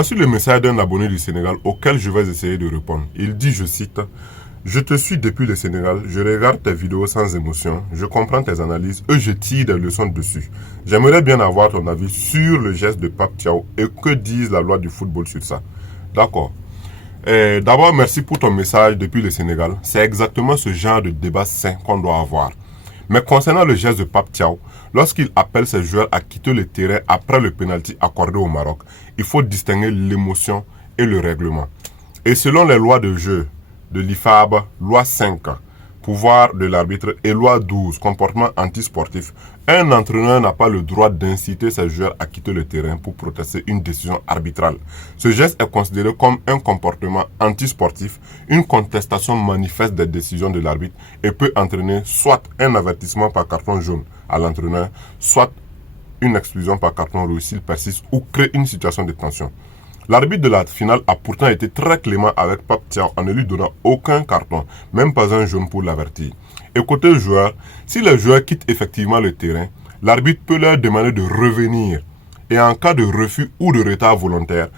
Voici le message d'un abonné du Sénégal auquel je vais essayer de répondre. Il dit, je cite, « Je te suis depuis le Sénégal, je regarde tes vidéos sans émotion, je comprends tes analyses et je tire des leçons dessus. J'aimerais bien avoir ton avis sur le geste de Pape Thiaw et que dise la loi du football sur ça. » D'accord. D'abord, merci pour ton message depuis le Sénégal. C'est exactement ce genre de débat sain qu'on doit avoir. Mais concernant le geste de Pape Thiaw, lorsqu'il appelle ses joueurs à quitter le terrain après le pénalty accordé au Maroc, il faut distinguer l'émotion et le règlement. Et selon les lois de jeu de l'IFAB, loi 5, pouvoir de l'arbitre, et loi 12, comportement antisportif, un entraîneur n'a pas le droit d'inciter ses joueurs à quitter le terrain pour protester une décision arbitrale. Ce geste est considéré comme un comportement antisportif, une contestation manifeste des décisions de l'arbitre et peut entraîner soit un avertissement par carton jaune à l'entraîneur, soit une exclusion par carton rouge s'il persiste ou crée une situation de tension. L'arbitre de la finale a pourtant été très clément avec Pape Thiaw en ne lui donnant aucun carton, même pas un jaune pour l'avertir. Et côté joueur, si les joueurs quittent effectivement le terrain, l'arbitre peut leur demander de revenir. Et en cas de refus ou de retard volontaire,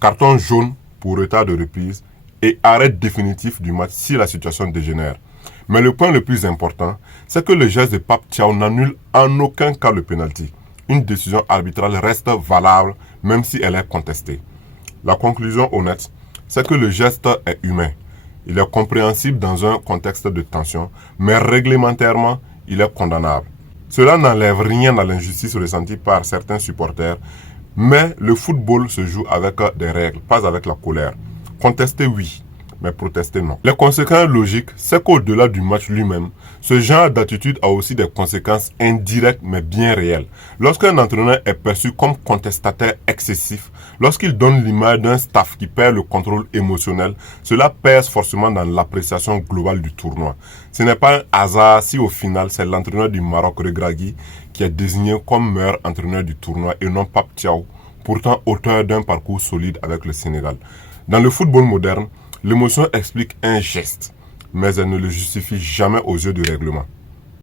carton jaune pour retard de reprise et arrêt définitif du match si la situation dégénère. Mais le point le plus important, c'est que le geste de Pape Thiaw n'annule en aucun cas le pénalty. Une décision arbitrale reste valable même si elle est contestée. La conclusion honnête, c'est que le geste est humain. Il est compréhensible dans un contexte de tension, mais réglementairement, il est condamnable. Cela n'enlève rien à l'injustice ressentie par certains supporters, mais le football se joue avec des règles, pas avec la colère. Contester, oui, mais protester, non. Les conséquences logiques, c'est qu'au-delà du match lui-même, ce genre d'attitude a aussi des conséquences indirectes mais bien réelles. Lorsqu'un entraîneur est perçu comme contestataire excessif, lorsqu'il donne l'image d'un staff qui perd le contrôle émotionnel, cela pèse forcément dans l'appréciation globale du tournoi. Ce n'est pas un hasard si au final c'est l'entraîneur du Maroc, Regragui, qui est désigné comme meilleur entraîneur du tournoi et non Pape Thiaw, pourtant auteur d'un parcours solide avec le Sénégal. Dans le football moderne, l'émotion explique un geste, mais elle ne le justifie jamais aux yeux du règlement.